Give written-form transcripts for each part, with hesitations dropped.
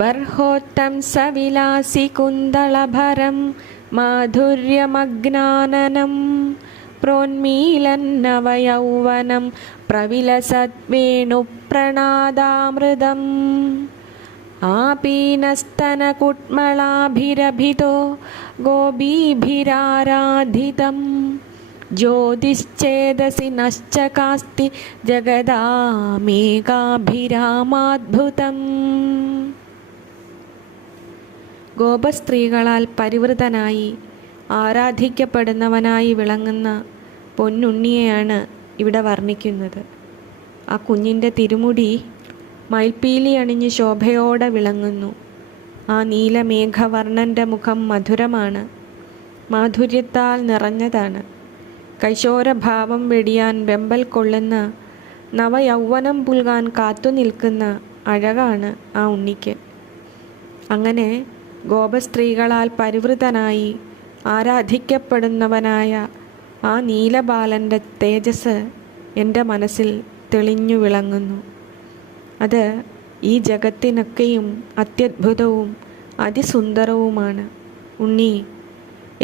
ബർഹോത്തം സവിലാസി കുന്തളഭരം മാധുര്യമഗ്നാനനം പ്രോന്മീലന്നവയൗവനം പ്രവിലസദ്വേണുപ്രണാദാമൃതം ആപീനസ്തനകുട്മളാഭിരഭിതോ ഗോപീഭിരാരാധിതം ജ്യോതിശ്ചേതസി നശ്ചകാസ്തി ജഗദാമേകാഭിരാമാദ്ഭുതം. ഗോപസ്ത്രീകളാൽ പരിവൃതനായി ആരാധിക്കപ്പെടുന്നവനായി വിളങ്ങുന്ന പൊന്നുണ്ണിയെയാണ് ഇവിടെ വർണ്ണിക്കുന്നത്. ആ കുഞ്ഞിൻ്റെ തിരുമുടി മയിൽപ്പീലി അണിഞ്ഞ് ശോഭയോടെ വിളങ്ങുന്നു. ആ നീലമേഘവർണ്ണൻ്റെ മുഖം മധുരമാണ്, മാധുര്യത്താൽ നിറഞ്ഞതാണ്. കൈശോരഭാവം വെടിയാൻ വെമ്പൽ കൊള്ളുന്ന, നവയൗവനം പുൽകാൻ കാത്തു നിൽക്കുന്ന അഴകാണ് ആ ഉണ്ണിക്ക്. അങ്ങനെ ഗോപസ്ത്രീകളാൽ പരിവൃതനായി ആരാധിക്കപ്പെടുന്നവനായ ആ നീലബാലൻ്റെ തേജസ് എൻ്റെ മനസ്സിൽ തെളിഞ്ഞു വിളങ്ങുന്നു. അത് ഈ ജഗത്തിനൊക്കെയും അത്യദ്ഭുതവും അതിസുന്ദരവുമാണ്. ഉണ്ണി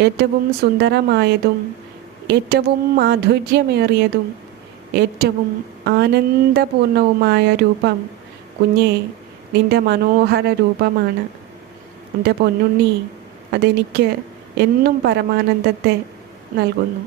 ഏറ്റവും സുന്ദരമായതും ഏറ്റവും മാധുര്യമേറിയതും ഏറ്റവും ആനന്ദപൂർണവുമായ രൂപം കുഞ്ഞേ നിൻ്റെ മനോഹര രൂപമാണ്. എൻ്റെ പൊന്നുണ്ണി, അതെനിക്ക് എന്നും പരമാനന്ദത്തെ നൽകുന്നു.